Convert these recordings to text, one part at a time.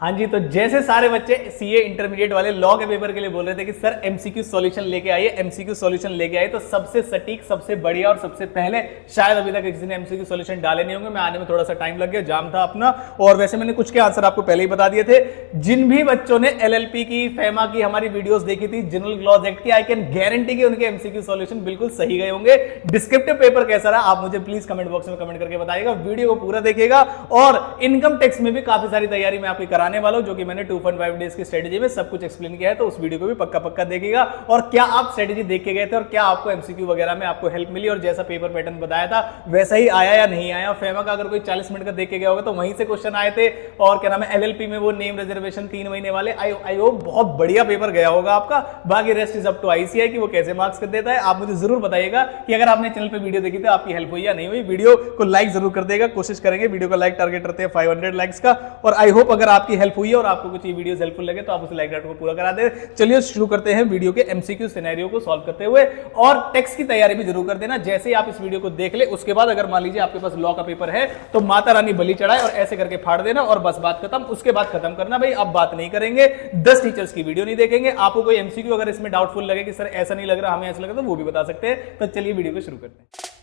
हाँ जी, तो जैसे सारे बच्चे सीए इंटरमीडिएट वाले लॉ के पेपर के लिए बोल रहे थे कि सर एमसीक्यू सॉल्यूशन लेके आइए, एमसीक्यू सॉल्यूशन लेके आइए, तो सबसे सटीक, सबसे बढ़िया और सबसे पहले शायद अभी तक किसी ने एमसीक्यू सॉल्यूशन डाले नहीं होंगे। मैं आने में थोड़ा सा टाइम लग गया, जाम था अपना, और वैसे मैंने कुछ के आंसर आपको पहले ही बता दिए थे। जिन भी बच्चों ने एलएलपी की, फेमा की हमारी वीडियोस देखी थी, जनरल लॉज एक्ट की, आई कैन गारंटी कि उनके एमसीक्यू सॉल्यूशन बिल्कुल सही गए होंगे। डिस्क्रिप्टिव पेपर कैसा रहा आप मुझे प्लीज कमेंट बॉक्स में कमेंट करके बताइएगा, वीडियो को पूरा देखिएगा। और इनकम टैक्स में भी काफी सारी तैयारी मैं आपकी कराने वाला हूं, जो कि मैंने 2.5 डेज की स्ट्रेटेजी में सब कुछ एक्सप्लेन किया है, तो उस वीडियो को भी पक्का देखिएगा। और क्या आप स्ट्रेटेजी देख के गए थे और क्या आपको एमसीक्यू वगैरह में आपको हेल्प मिली, और जैसा पेपर पैटर्न बताया था वैसा ही आया या नहीं आया। फेमा का अगर कोई 40 मिनट का देख के गया होगा तो वहीं से क्वेश्चन आए थे, और क्या नाम है एलएलपी में वो नेम रिजर्वेशन 3 महीने वाले, आई होप बहुत बढ़िया पेपर गया होगा आपका। बाकी rest is up to ICI कि वो कैसे मार्क्स कर देता है। आप मुझे जरूर बताइएगा कि अगर आपने चैनल पे वीडियो देखी तो आपकी हेल्प हुई या नहीं हुई। वीडियो को लाइक जरूर कर देगा, कोशिश करेंगे वीडियो का लाइक टारगेट रखते हैं 500 लाइक्स का। और आई होप अगर आपकी हेल्प हुई है और आपको कुछ ये वीडियो हेल्पफुल लगे तो आप उस लाइक को पूरा करा दे। चलिए शुरू करते हैं वीडियो के एमसीक्यू सिनेरियो को सॉल्व करते हुए। और टेक्स्ट की तैयारी भी जरूर कर देना। जैसे ही आप इस वीडियो को देख ले उसके बाद अगर मान लीजिए आपके पास लॉ का पेपर है तो माता रानी बलि चढ़ाए और ऐसे करके फाड़ देना और बस बात खत्म। उसके बाद खत्म करना भाई, अब बात नहीं करेंगे, 10 टीचर्स की वीडियो नहीं देखेंगे। आपको कोई एमसीक्यू अगर इसमें डाउटफुल लगे कि सर ऐसा नहीं लग रहा, हमें ऐसा लग रहा, तो वो भी बता सकते हैं। तो चलिए वीडियो को शुरू करते हैं।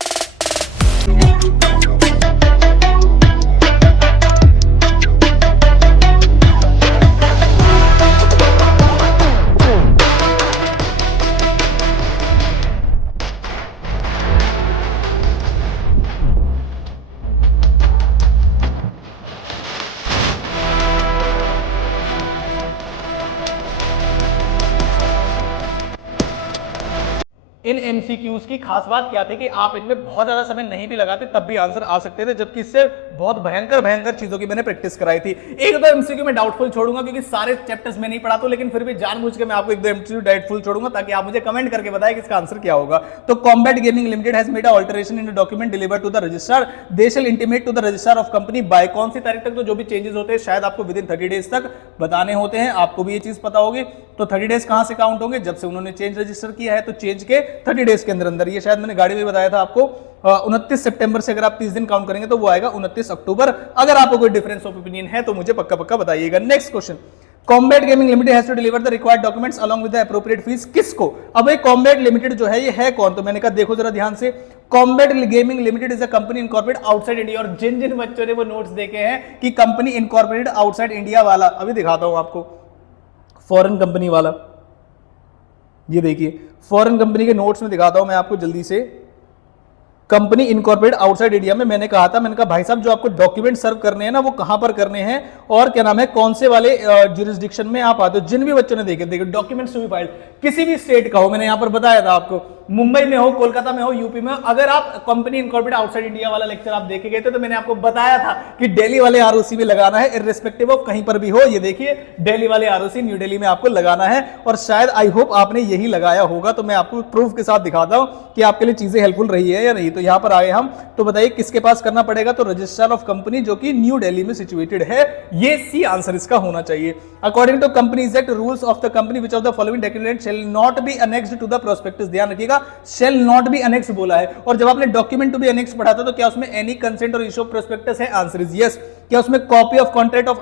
इन एमसीक्यूज की खास बात क्या थी कि आप इनमें बहुत ज्यादा समय नहीं भी लगाते तब भी आंसर आ सकते थे, जबकि इससे बहुत भयंकर चीजों की मैंने प्रैक्टिस कराई थी। एक दो एमसीक्यू में डाउटफुल छोड़ूंगा क्योंकि सारे चैप्टर्स में नहीं पढ़ाता हूं, लेकिन फिर भी जानबूझ के मैं आपको एक दो एमसीक्यू डाउटफुल छोड़ूंगा ताकि आप मुझे कमेंट करके बताएं कि इसका आंसर क्या होगा। तो combat gaming limited has made a alteration in the document delivered to the registrar, they shall intimate to the registrar of company by, कौन सी तारीख तक? तो जो भी चेंजेस होते हैं शायद आपको विद इन 30 डेज तक बताने होते हैं, आपको भी ये चीज पता होगी। तो 30 डेज कहां से काउंट होंगे? जब से उन्होंने चेंज रजिस्टर किया है, तो चेंज के 30 डेज के अंदर ये शायद मैंने गाड़ी में बताया था आपको 29 सितंबर से अगर आप 30 दिन काउंट करेंगे तो वो आएगा 29 अक्टूबर। अगर आपको कोई डिफरेंस ऑफ ओपिनियन है तो मुझे पक्का बताइएगा। Next question, combat gaming limited has to deliver the required documents along with the appropriate fees, किसको? अब ये कॉम्बैट लिमिटेड जो है ये है कौन? तो मैंने कहा देखो जरा ध्यान से, combat gaming limited is a company incorporated outside India. और जिन जिन बच्चों ने वो नोट्स देखे हैं कि कंपनी इनकॉर्पोरेटेड आउटसाइड इंडिया वाला, अभी दिखाता हूं आपको, फॉरेन कंपनी वाला, ये देखिए फॉरेन कंपनी के नोट्स में दिखाता हूं मैं आपको जल्दी से। कंपनी इनकॉर्पोरेट आउटसाइड इंडिया में मैंने कहा था, मैंने कहा भाई साहब जो आपको डॉक्यूमेंट सर्व करने हैं ना वो कहां पर करने हैं और क्या नाम है, कौन से वाले ज्यूरिसडिक्शन में आप आते हो। जिन भी बच्चों ने देखे देखो डॉक्यूमेंट्स टू बी फाइल्ड, किसी भी स्टेट का हो, मैंने यहां पर बताया था आपको, मुंबई में हो, कोलकाता में हो, यूपी में हो, अगर आप कंपनी इनकॉर्पोरेट आउटसाइड इंडिया वाला लेक्चर आप देखे गए थे तो मैंने आपको बताया था कि दिल्ली वाले आरओसी में लगाना है, इररिस्पेक्टिव ऑफ कहीं पर भी हो। ये देखिए दिल्ली वाले आरओसी न्यू दिल्ली में आपको लगाना है, और शायद आई होप आपने यही लगाया होगा। तो मैं आपको प्रूफ के साथ दिखाता हूं कि आपके लिए चीजें हेल्पफुल रही है या नहीं। तो यहां पर आए हम, तो बताइए किसके पास करना पड़ेगा? तो रजिस्ट्रार ऑफ कंपनी जो कि न्यू दिल्ली में सिचुएटेड है। ये सी आंसर इसका होना चाहिए। According to companies act rules of the company which of the following document shall not be annexed to the prospectus, ध्यान रखिएगा शैल नॉट बी अनेक्स बोला है। और जब आपने डॉक्यूमेंट टू बी अनेक्स पढ़ा था तो क्या उसमें एनी कंसेंट और इश्यू ऑफ प्रोस्पेक्टस है? Answer is yes. क्या उसमें copy of contract of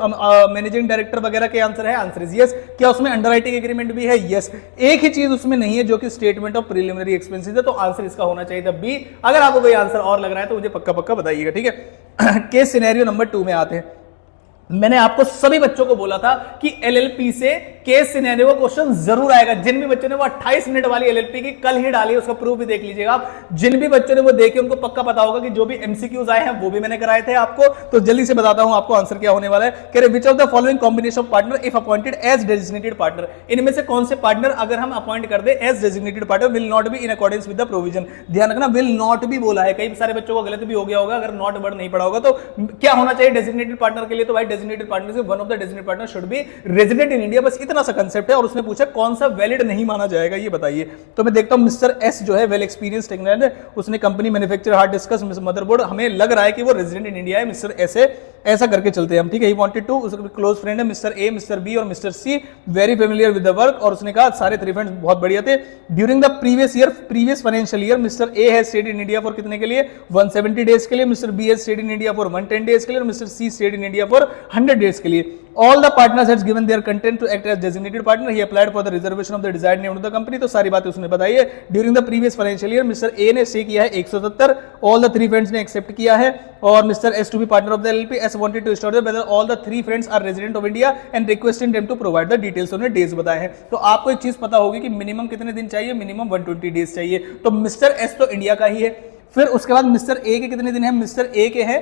managing director वगैरह के आंसर है? Answer is yes. क्या उसमें अंडरराइटिंग एग्रीमेंट भी है? यस। एक ही चीज उसमें नहीं है जो कि स्टेटमेंट ऑफ प्रीलिमिनरी एक्सपेंसेस है, तो आंसर इसका होना चाहिए था बी। अगर आपको कोई आंसर और लग रहा है तो मुझे पक्का बताइएगा, ठीक है। केस सिनेरियो नंबर 2 में आते हैं। मैंने आपको सभी बच्चों को बोला था कि एलएलपी से केस सिनेरियो का क्वेश्चन जरूर आएगा। जिन भी बच्चों ने वो 28 मिनट वाली एलएलपी की कल ही डाली, उसका प्रूफ भी देख लीजिएगा आप। जिन भी बच्चों ने वो देखे उनको पक्का पता होगा कि जो भी एमसीक्यूज आए हैं वो भी मैंने कराए थे आपको। तो जल्दी से बताता हूं आपको आंसर क्या होने वाला है। कह रहे which of the following combination of partner if appointed as designated partner, इनमें से कौन से पार्टनर अगर हम अपॉइंट कर दे as designated partner will not be in accordance with the provision. ध्यान रखना विल नॉट भी बोला है, कई सारे बच्चों को गलत भी हो गया होगा अगर नॉट वर्ड नहीं पढ़ा होगा। तो क्या होना चाहिए डेजिग्नेटेड पार्टनर के लिए? तो भाई डेजिग्नेटेड पार्टनर से one of the designated partner should be resident in India, बस इतना सा कंसेप्ट है। और उसने पूछा कौन सा वैलिड नहीं माना जाएगा ये बताइए। तो मैं देखता हूं मिस्टर एस जो है वेल एक्सपीरियंस टेक्निशियन है, उसने company manufacture hard disk motherboard, हमें लग रहा है कि वो रेजिडेंट इन इंडिया है। मिस्टर एस है, ऐसा करके चलते हैं हम, ठीक है। ही वांटेड टू, उसके क्लोज फ्रेंड है मिस्टर ए, मिस्टर बी और mister C, very familiar with the work. और उसने कहा सारे 3 फ्रेंड्स बहुत बढ़िया थे। During the previous financial year mister A has stayed in India for कितने के लिए? 170 डेज के लिए। Mister B has stayed in India for 110 days के लिए। और mister C stayed in India for 100 days के लिए। All the partners has given their consent to act as designated partner. He applied for the reservation of the desired name of the company. तो सारी बातें उसने बताई है। During the previous financial year, Mr. A ने stake किया है 170, all the 3 friends ने accept किया है, और Mr. S to be partner of the LLP. S wanted to establish whether all the 3 friends are resident of India and requesting them to provide the details. उन्होंने days बताए हैं। तो आपको एक चीज पता होगी कि मिनिमम कितने दिन चाहिए, मिनिमम 120 डेज चाहिए। तो मिस्टर एस तो इंडिया का ही है। फिर उसके बाद मिस्टर ए के कितने दिन है, मिस्टर ए के हैं,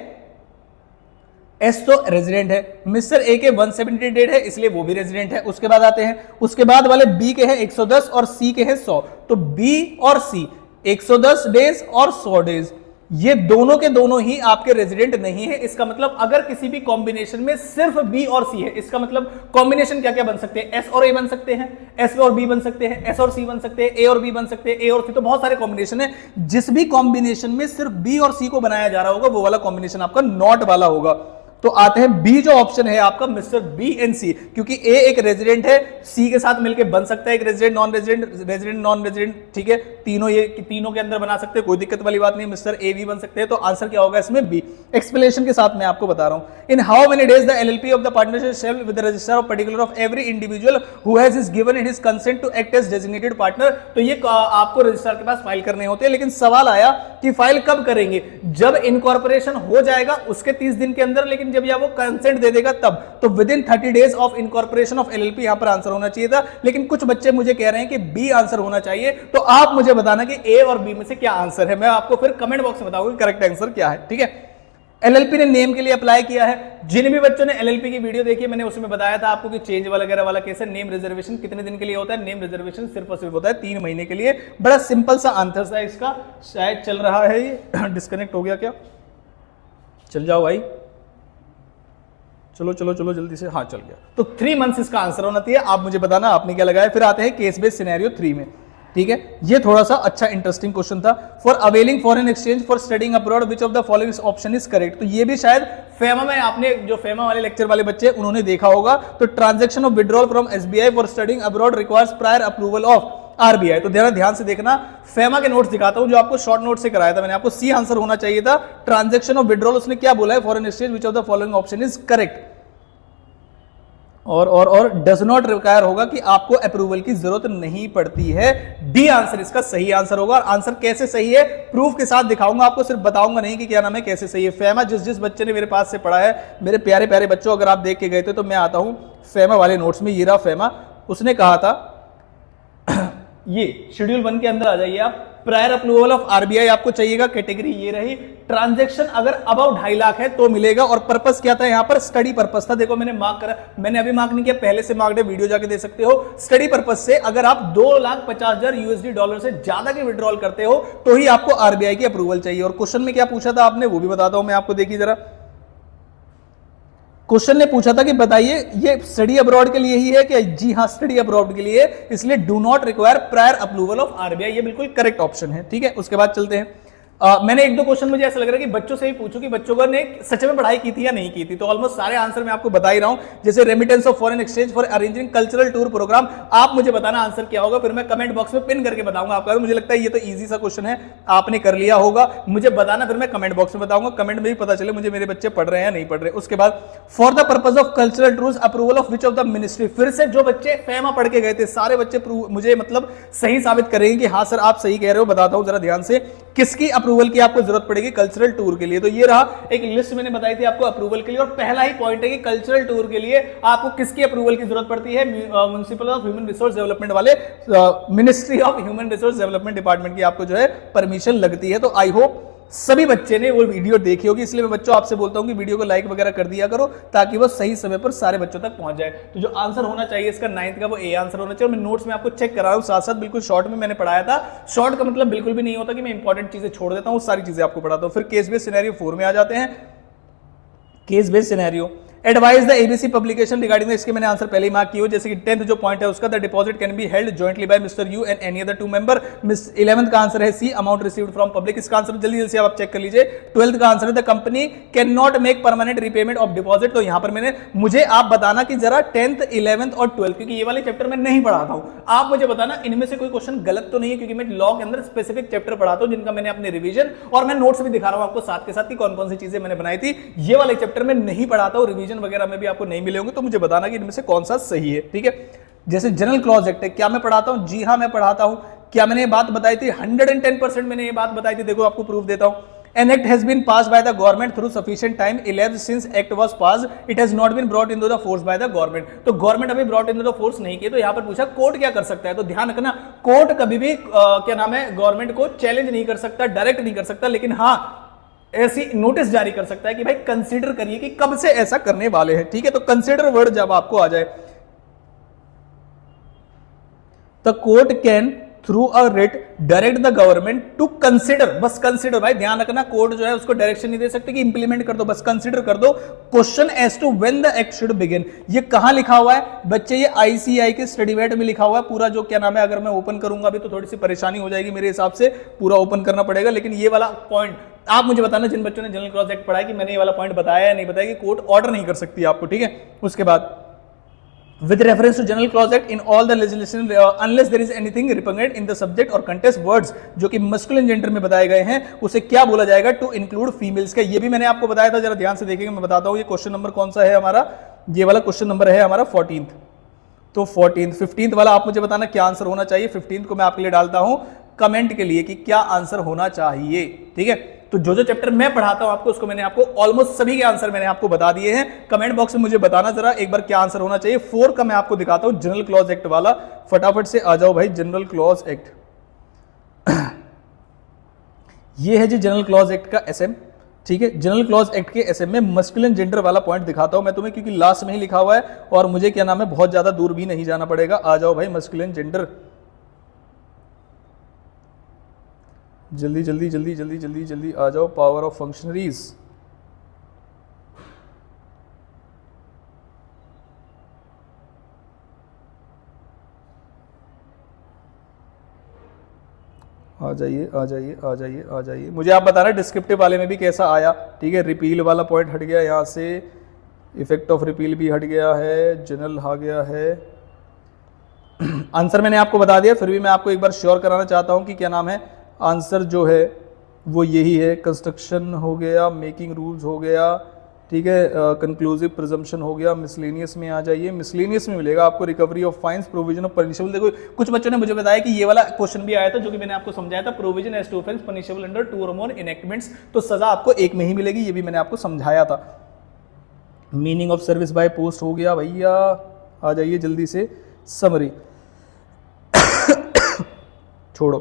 एस तो रेजिडेंट है, मिस्टर ए के 170 डेट है इसलिए वो भी रेजिडेंट है। उसके बाद आते हैं, उसके बाद वाले बी के हैं 110 और सी के हैं 100। तो बी और सी 110 डेज और 100 डेज, ये दोनों के दोनों ही आपके रेजिडेंट नहीं है। इसका मतलब अगर किसी भी कॉम्बिनेशन में सिर्फ बी और सी है, इसका मतलब कॉम्बिनेशन क्या क्या बन सकते हैं, एस और ए बन सकते हैं, एस और बी बन सकते हैं, एस और सी बन सकते हैं, ए और बी बन सकते हैं, ए और सी, तो बहुत सारे कॉम्बिनेशन है। जिस भी कॉम्बिनेशन में सिर्फ बी और सी को बनाया जा रहा होगा वो वाला कॉम्बिनेशन आपका नॉट वाला होगा। तो आते हैं बी, जो ऑप्शन है आपका मिस्टर बी एंड सी, क्योंकि ए एक रेजिडेंट है, सी के साथ मिलकर बन सकता है एक resident non resident, resident non resident, ठीक है, तीनों ये तीनों के अंदर बना सकते हैं, कोई दिक्कत वाली बात नहीं। मिस्टर ए भी बन सकते हैं। तो आंसर क्या होगा इसमें, बी। एक्सप्लेनेशन के साथ मैं आपको बता रहा हूं। In how many days the LLP of the partnership shall with the register of particular of every individual who has is given in his consent to act as designated partner. तो ये आपको रजिस्ट्रार के पास file करने होते हैं, लेकिन सवाल आया कि फाइल कब करेंगे, जब इनकॉर्पोरेशन हो जाएगा उसके 30 दिन के अंदर, लेकिन जब वो कंसेंट दे देगा तब। तो with in 30 days of incorporation of LLP यहां पर आंसर होना चाहिए था, लेकिन कुछ बच्चे मुझे कह रहे हैं कि बी आंसर होना चाहिए। तो आप मुझे बताना कि ए और बी में से क्या आंसर है, मैं आपको फिर कमेंट बॉक्स में बताऊंगा करेक्ट आंसर क्या है, ठीक है। एलएलपी ने नेम के लिए अप्लाई किया है। जिन भी बच्चों ने एलएलपी की वीडियो देखी है, मैंने उसमें बताया था आपको कि चेंज वगैरह वाला केस है। नेम रिजर्वेशन कितने दिन के लिए होता है, नेम रिजर्वेशन सिर्फ और सिर्फ होता है 3 महीने के लिए। बड़ा सिंपल सा आंसर था इसका। शायद चल रहा है ये डिस्कनेक्ट हो गया क्या, चल जाओ भाई, चलो चलो चलो जल्दी से, हाँ चल गया। तो 3 मंथ्स इसका आंसर होना चाहिए। आप मुझे बताना आपने क्या लगाया। फिर आते हैं केस बेस्ड सिनेरियो 3 में, ठीक है। ये थोड़ा सा अच्छा इंटरेस्टिंग क्वेश्चन था। For availing foreign exchange for studying abroad which of the following option is correct. तो ये भी शायद फेमा में, आपने जो फेमा वाले लेक्चर वाले बच्चे उन्होंने देखा होगा। तो transaction of withdrawal from SBI for studying abroad requires prior approval of RBI. तो ध्यान से देखना, फेमा के नोट्स दिखाता हूं जो आपको शॉर्ट नोट से कराया था मैंने। आपको सी आंसर होना चाहिए था। ट्रांजैक्शन ऑफ विड्रॉल उसने क्या बोला है, foreign exchange which of the following option is correct. और डज नॉट रिक्वायर होगा कि आपको अप्रूवल की जरूरत नहीं पड़ती है। डी आंसर इसका सही आंसर होगा। और आंसर कैसे सही है प्रूफ के साथ दिखाऊंगा आपको, सिर्फ बताऊंगा नहीं कि क्या नाम है, कैसे सही है। फेमा जिस बच्चे ने मेरे पास से पढ़ा है, मेरे प्यारे प्यारे बच्चों, अगर आप देख के गए थे तो मैं आता हूं फेमा वाले नोट्स में। ये रहा फेमा, उसने कहा था ये शेड्यूल 1 के अंदर आ जाइए आप। प्रायर अप्रूवल ऑफ आरबीआई आपको चाहिएगा, कैटेगरी ये रही। ट्रांजैक्शन अगर अबाउट 2.5 लाख है तो मिलेगा। और पर्पस क्या था यहाँ पर, स्टडी पर्पस था। देखो मैंने मार्क करा, मैंने अभी मार्क नहीं किया, पहले से मार्क है, वीडियो जाके दे सकते हो। स्टडी पर्पस से अगर आप 2,50,000 यूएसडी डॉलर से ज्यादा की विड्रॉल करते हो तो ही आपको आरबीआई की अप्रूवल चाहिए। और क्वेश्चन में क्या पूछा था आपने, वो भी बताता हूं मैं आपको, देखिए जरा। क्वेश्चन ने पूछा था कि बताइए ये स्टडी अब्रॉड के लिए ही है कि, जी हाँ स्टडी अब्रॉड के लिए, इसलिए do not require prior approval of RBI. ये बिल्कुल करेक्ट ऑप्शन है, ठीक है। उसके बाद चलते हैं। मैंने 1-2 क्वेश्चन मुझे ऐसा लग रहा है कि बच्चों से ही पूछूं कि बच्चों ने सच में पढ़ाई की थी या नहीं की थी। तो ऑलमोस्ट सारे आंसर मैं आपको बता ही रहा हूं। जैसे remittance of foreign exchange for arranging cultural tour programme, आप मुझे बताना आंसर क्या होगा, फिर मैं कमेंट बॉक्स में पिन करके बताऊंगा आपका। मुझे लगता है ये तो इजी सा क्वेश्चन है, आपने कर लिया होगा, मुझे बताना, फिर मैं कमेंट बॉक्स में बताऊंगा। कमेंट में भी पता चले मुझे मेरे बच्चे पढ़ रहे हैं या नहीं पढ़ रहे। उसके बाद for the purpose of cultural tours approval of which of the ministry. फिर से जो बच्चे फेमा पढ़ के गए थे सारे बच्चे मुझे मतलब सही साबित करेंगे कि हाँ सर आप सही कह रहे हो। बताता हूं जरा ध्यान से, किसकी अप्रूवल की आपको जरूरत पड़ेगी कल्चरल टूर के लिए। तो ये रहा एक लिस्ट मैंने बताई थी आपको अप्रूवल के लिए। और पहला ही पॉइंट है कि कल्चरल टूर के लिए आपको किसकी अप्रूवल की जरूरत पड़ती है, municipal of human resource development वाले, ministry of human resource development department की आपको जो है परमिशन लगती है। तो आई होप सभी बच्चे ने वो वीडियो देखी होगी, इसलिए मैं बच्चों आपसे बोलता हूं कि वीडियो को लाइक वगैरह कर दिया करो ताकि वो सही समय पर सारे बच्चों तक पहुंच जाए। तो जो आंसर होना चाहिए इसका 9th का वो ए आंसर होना चाहिए। और मैं नोट्स में आपको चेक करा रहा हूं साथ साथ, बिल्कुल शॉर्ट में मैंने पढ़ाया था। शॉर्ट का मतलब बिल्कुल भी नहीं होता कि मैं इंपॉर्टेंट चीजें छोड़ देता हूं, सारी चीजें आपको पढ़ाता हूं। फिर केस बेस्ड सिनेरियो 4 में आ जाते हैं। Case based scenario, advise the ABC publication regarding, इसके मैंने आंसर पहले ही मार्क किया। जैसे कि 10th जो पॉइंट है उसका, the deposit can be held jointly by mister U and any other 2 member. 11th का आंसर है C, amount received from public. इसका आंसर जल्दी से आप चेक कर लीजिए। 12th का आंसर है the company can not make permanent repayment of deposit. तो यहां पर मैंने, मुझे आप बताना कि जरा 10th 11th और 12th, क्योंकि ये वाले चैप्टर मैं नहीं पढ़ाता हूं, आप मुझे बताना इनमें से कोई क्वेश्चन गलत तो नहीं है, क्योंकि मैं लॉ के अंदर स्पेसिफिक चैप्टर पढ़ाता हूं जिनका मैंने अपने रिवीजन और मैं नोट्स भी दिखा रहा हूं आपको साथ के साथ कि कौन कौन सी चीजें मैंने बनाई थी। ये वाले चैप्टर में नहीं पढ़ाता हूं, रिवीजन प्रोविजन वगैरह में भी आपको नहीं मिले होंगे, तो मुझे बताना कि इनमें से कौन सा सही है, ठीक है। जैसे जनरल क्लॉज एक्ट है, क्या मैं पढ़ाता हूं? जी हाँ मैं पढ़ाता हूं। क्या मैंने ये बात बताई थी? 110% मैंने ये बात बताई थी। देखो आपको प्रूफ देता हूं। An act has been passed by the government through sufficient time elapsed since act was passed. It has not been brought into the force by the government. तो गवर्नमेंट अभी brought into the force नहीं की, तो यहाँ पर पूछा court क्या कर सकता है। तो ध्यान रखना, कोर्ट कभी भी क्या नाम है, गवर्नमेंट को चैलेंज नहीं कर सकता, डायरेक्ट नहीं कर सकता, लेकिन हाँ ऐसी नोटिस जारी कर सकता है कि भाई कंसीडर करिए कि कब से ऐसा करने वाले हैं, ठीक है। तो कंसीडर वर्ड जब आपको आ जाए, the court can through a writ direct the government to consider, बस कंसिडर, भाई ध्यान रखना, कोर्ट जो है उसको डायरेक्शन नहीं दे सकते कि इंप्लीमेंट कर दो, बस कंसिडर कर दो। Question as to when the act should begin, ये कहां लिखा हुआ है बच्चे? ये आईसीआई के स्टडी वेट में लिखा हुआ है पूरा, जो क्या नाम है, अगर मैं ओपन करूंगा अभी तो थोड़ी सी परेशानी हो जाएगी मेरे हिसाब से, पूरा ओपन करना पड़ेगा। लेकिन ये वाला पॉइंट आप मुझे बताना, जिन बच्चों ने जनरल क्लॉज एक्ट पढ़ा है, कि मैंने ये वाला पॉइंट बताया या नहीं बताया कि कोर्ट ऑर्डर नहीं कर सकती आपको, ठीक है। उसके बाद with reference to general clause act in all the legislation unless there is anything repugnant in the subject or contest words जो कि masculine gender में बताए गए हैं, उसे क्या बोला जाएगा? to include females का। ये भी मैंने आपको बताया था, जरा ध्यान से देखेंगे, मैं बताता हूं ये क्वेश्चन नंबर कौन सा है हमारा। ये वाला क्वेश्चन नंबर है हमारा 14th। तो 14th 15th वाला आप मुझे बताना क्या आंसर होना चाहिए। 15th को मैं आपके लिए डालता हूं कमेंट के लिए कि क्या आंसर होना चाहिए, ठीक है। तो जो जो चैप्टर मैं पढ़ाता हूं आपको, उसको मैंने आपको ऑलमोस्ट सभी के आंसर मैंने आपको बता दिए हैं। कमेंट बॉक्स में मुझे बताना जरा एक बार क्या आंसर होना चाहिए। 4 का मैं आपको दिखाता हूं, जनरल क्लॉज एक्ट वाला। फटाफट से आ जाओ भाई, जनरल क्लॉज एक्ट ये है जी जनरल क्लॉज एक्ट का एसएम, ठीक है। जनरल क्लॉज एक्ट के एसएम में मस्कुलिन जेंडर वाला पॉइंट दिखाता हूं मैं तुम्हें, क्योंकि लास्ट में ही लिखा हुआ है और मुझे क्या नाम है बहुत ज्यादा दूर भी नहीं जाना पड़ेगा। आ जाओ भाई मस्कुलिन जेंडर, जल्दी जल्दी जल्दी जल्दी जल्दी जल्दी आ जाओ। पावर ऑफ फंक्शनरीज, आ जाइए आ जाइए आ जाइए आ जाइए। मुझे आप बताना डिस्क्रिप्टिव वाले में भी कैसा आया, ठीक है। रिपील वाला पॉइंट हट गया यहाँ से, इफेक्ट ऑफ रिपील भी हट गया है, जनरल आ गया है। आंसर मैंने आपको बता दिया, फिर भी मैं आपको एक बार श्योर कराना चाहता हूँ कि क्या नाम है, आंसर जो है वो यही है। कंस्ट्रक्शन हो गया, मेकिंग रूल्स हो गया, ठीक है, कंक्लूसिव प्रिजम्पशन हो गया। मिसलेनियस में आ जाइए, मिसलेनियस में मिलेगा आपको recovery of fines, provision of punishable. देखो कुछ बच्चों ने मुझे बताया कि ये वाला क्वेश्चन भी आया था, जो कि मैंने आपको समझाया था, provision as to offence punishable under 2 or मोर इनएक्टमेंट्स, तो सजा आपको एक में ही मिलेगी, ये भी मैंने आपको समझाया था। Meaning of service by post हो गया भैया, आ जाइए जल्दी से। समरी छोड़ो,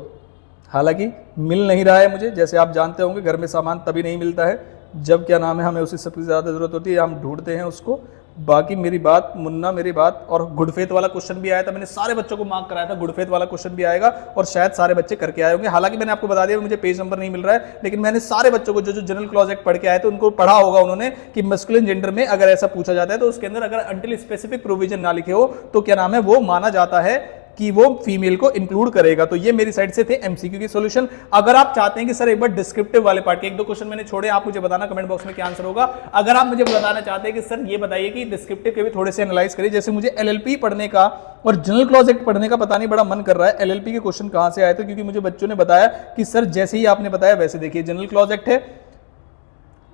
हालांकि मिल नहीं रहा है मुझे, जैसे आप जानते होंगे घर में सामान तभी नहीं मिलता है जब क्या नाम है हमें उसी सबसे ज़्यादा ज़रूरत होती है, हम ढूंढते हैं उसको। बाकी मेरी बात मुन्ना, मेरी बात, और गुड फेथ वाला क्वेश्चन भी आया था, मैंने सारे बच्चों को मार्क कराया था, गुड फेथ वाला क्वेश्चन भी आएगा और शायद सारे बच्चे करके आए होंगे। हालांकि मैंने आपको बता दिया मुझे पेज नंबर नहीं मिल रहा है, लेकिन मैंने सारे बच्चों को जो जो जनरल क्लॉज एक्ट पढ़ के आए थे उनको पढ़ा होगा उन्होंने कि मस्कुलिन जेंडर में अगर ऐसा पूछा जाता है तो उसके अंदर अगर अंटिल स्पेसिफिक प्रोविजन ना लिखे हो तो क्या नाम है वो माना जाता है कि वो फीमेल को इंक्लूड करेगा। तो ये मेरी साइड से थे एमसीक्यू के सॉल्यूशन। अगर आप चाहते हैं कि सर एक बार डिस्क्रिप्टिव वाले पार्ट के 1-2 क्वेश्चन मैंने छोड़े, आप मुझे बताना कमेंट बॉक्स में क्या आंसर होगा। अगर आप मुझे बताना चाहते हैं कि सर ये बताइए कि डिस्क्रिप्टिव के भी थोड़े से एनालाइज करिए, जैसे मुझे एलएलपी पढ़ने का और जनरल क्लॉज एक्ट पढ़ने का पता नहीं बड़ा मन कर रहा है। एलएलपी के क्वेश्चन कहां से आए थे, क्योंकि मुझे बच्चों ने बताया कि सर जैसे ही आपने बताया वैसे देखिए, जनरल क्लॉज एक्ट है,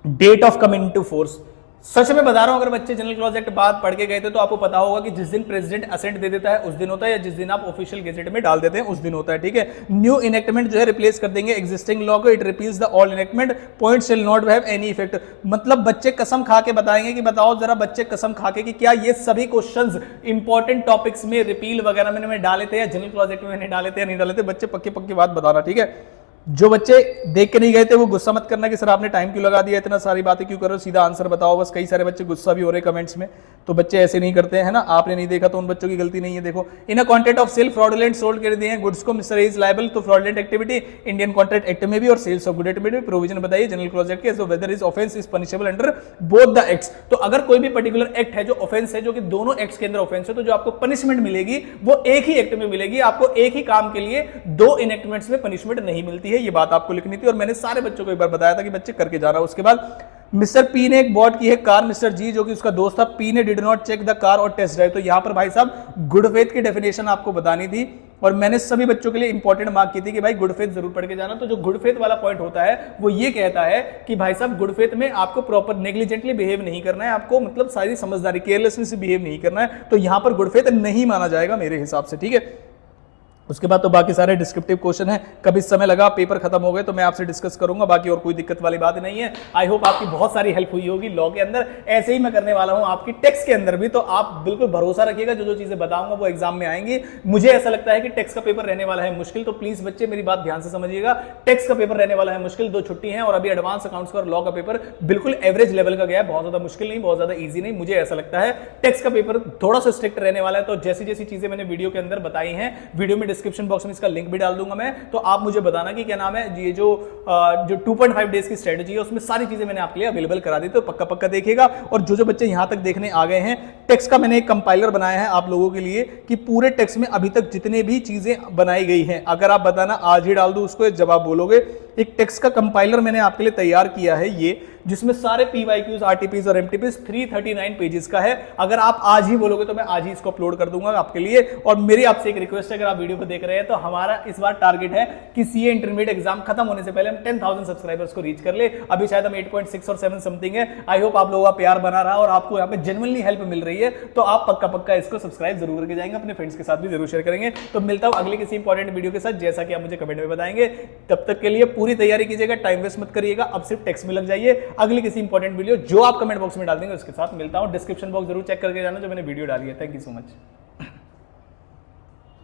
date of coming to force. सच में बता रहा हूं, अगर बच्चे जनरल क्लॉज एक्ट बात पढ़ के गए थे तो आपको पता होगा कि जिस दिन प्रेसिडेंट असेंट दे देता है उस दिन होता है, या जिस दिन आप ऑफिशियल गेजेट में डाल देते हैं उस दिन होता है, ठीक है। न्यू इनेक्टमेंट जो है रिप्लेस कर देंगे एग्जिस्टिंग लॉ को, it repeals the all enactment, point shall not have any effect. मतलब बच्चे कसम खा के बताएंगे कि बताओ जरा बच्चे कसम खा के कि क्या ये सभी क्वेश्चंस इंपॉर्टेंट टॉपिक्स में रिपील वगैरह में मैंने डाले थे या जनरल क्लॉज एक्ट में मैंने डाले थे या नहीं डाले थे। बच्चे पक्की पक्की बात बताना, ठीक है। जो बच्चे देख के नहीं गए थे वो गुस्सा मत करना कि सर आपने टाइम क्यों लगा दिया, इतना सारी बातें क्यों कर रहे हो, सीधा आंसर बताओ बस। कई सारे बच्चे गुस्सा भी हो रहे कमेंट्स में, तो बच्चे ऐसे नहीं करते हैं ना, आपने नहीं देखा तो उन बच्चों की गलती नहीं है। देखो in a contract of sale fraudulent sold कर दिए हैं गुड्स को, मिस्टर इज लायबल तो fraudulent activity Indian Contract Act में भी और सेल्स ऑफ गुड एक्ट में भी प्रोविजन बताइए जनरल क्लॉज एक्ट के, so whether is offence is punishable under both the acts. तो अगर कोई भी पर्टिकुलर एक्ट है जो ऑफेंस है, जो कि दोनों एक्ट्स के अंदर ऑफेंस है, तो जो आपको पनिशमेंट मिलेगी वो एक ही एक्ट में मिलेगी। आपको एक ही काम के लिए 2 इनेक्टमेंट्स में पनिशमेंट नहीं मिलती है, ये बात आपको लिखनी थी और मैंने सारे बच्चों को एक बार बताया था कि बच्चे करके जाना। उसके बाद मिस्टर पी ने एक बॉट की है कार, मिस्टर जी जो कि उसका दोस्त था, पी ने did not check the car और टेस्ट ड्राइव। तो यहां पर भाई साहब गुड फेथ की डेफिनेशन आपको बतानी थी और मैंने सभी बच्चों के लिए इंपॉर्टेंट मार्क की थी कि भाई गुड फेथ जरूर पढ़ के जाना। तो जो गुड फेथ वाला पॉइंट होता है वो ये कहता है कि भाई साहब गुड फेथ में आपको प्रॉपर नेग्लिजेंटली बिहेव नहीं करना है, आपको मतलब सारी समझदारी केयरलेसनेस से बिहेव नहीं करना है, तो यहां पर गुड फेथ नहीं माना जाएगा मेरे हिसाब से, ठीक है। उसके बाद तो बाकी सारे डिस्क्रिप्टिव क्वेश्चन है, कभी समय लगा पेपर खत्म हो गए तो मैं आपसे डिस्कस करूंगा, बाकी और कोई दिक्कत वाली बात नहीं है। आई होप आपकी बहुत सारी हेल्प हुई होगी लॉ के अंदर, ऐसे ही मैं करने वाला हूं आपकी टेक्स्ट के अंदर भी, तो आप बिल्कुल भरोसा रखिएगा जो जो चीजें बताऊंगा वो एग्जाम में आएंगी। मुझे ऐसा लगता है कि टेक्स्ट का पेपर रहने वाला है मुश्किल, तो प्लीज बच्चे मेरी बात ध्यान से समझिएगा, टेक्स्ट का पेपर रहने वाला है मुश्किल, 2 छुट्टी है, और अभी एडवांस अकाउंट्स का और लॉ का पेपर बिल्कुल एवरेज लेवल का गया है, बहुत ज्यादा मुश्किल नहीं, बहुत ज्यादा ईजी नहीं, मुझे ऐसा लगता है। टेक्स्ट का पेपर थोड़ा सा स्ट्रिक्ट रहने वाला है, तो जैसी जैसी चीजें मैंने वीडियो के अंदर बताई हैं, वीडियो में डिस्क्रिप्शन बॉक्स में इसका लिंक भी डाल दूंगा मैं, तो आप मुझे बताना कि क्या नाम है, ये जो 2.5 डेज की स्ट्रेटजी है उसमें सारी चीजें मैंने आपके लिए अवेलेबल करा दी, तो पक्का पक्का देखिएगा। और जो जो बच्चे यहां तक देखने आ गए हैं, टेक्स्ट का मैंने एक कंपाइलर बनाया है आप लोगों के लिए कि पूरे टेक्स्ट में अभी तक जितने भी चीजें बनाई गई हैं, अगर आप बताना आज ही डाल दो उसको जब आप बोलोगे, एक टेक्स्ट का कंपाइलर मैंने आपके लिए तैयार किया है ये, जिसमें सारे पीवाईक्यूज, आरटीपीज और एमटीपीज 339 पेजेस का है। अगर आप आज ही बोलोगे तो मैं आज ही इसको अपलोड कर दूंगा आपके लिए। और मेरी आपसे एक रिक्वेस्ट है, अगर आप वीडियो को देख रहे हैं तो हमारा इस बार टारगेट है कि सीए इंटरमीडिएट एग्जाम खत्म होने से पहले हम 10,000 सब्सक्राइबर्स को रीच कर ले। अभी शायद हम 8.6 और 7 समथिंग है। आई होप आप लोगों का प्यार बना रहा और आपको यहाँ पे जेन्युइनली हेल्प मिल रही है, तो आप पक्का पक्का इसको सब्सक्राइब जरूर करके जाएंगे, अपने फ्रेंड्स के साथ भी जरूर शेयर करेंगे। तो मिलता हूं अगले किसी इंपॉर्टेंट वीडियो के साथ, जैसा कि आप मुझे कमेंट में बताएंगे। तब तक के लिए पूरी तैयारी कीजिएगा, टाइम वेस्ट मत करिएगा, अब सिर्फ टेक्स्ट में लग जाइए। अगली किसी इंपॉर्टेंट वीडियो जो आप कमेंट बॉक्स में डाल देंगे उसके साथ मिलता हूं। डिस्क्रिप्शन बॉक्स जरूर चेक करके जाना जो मैंने वीडियो डाली है। Thank you so much.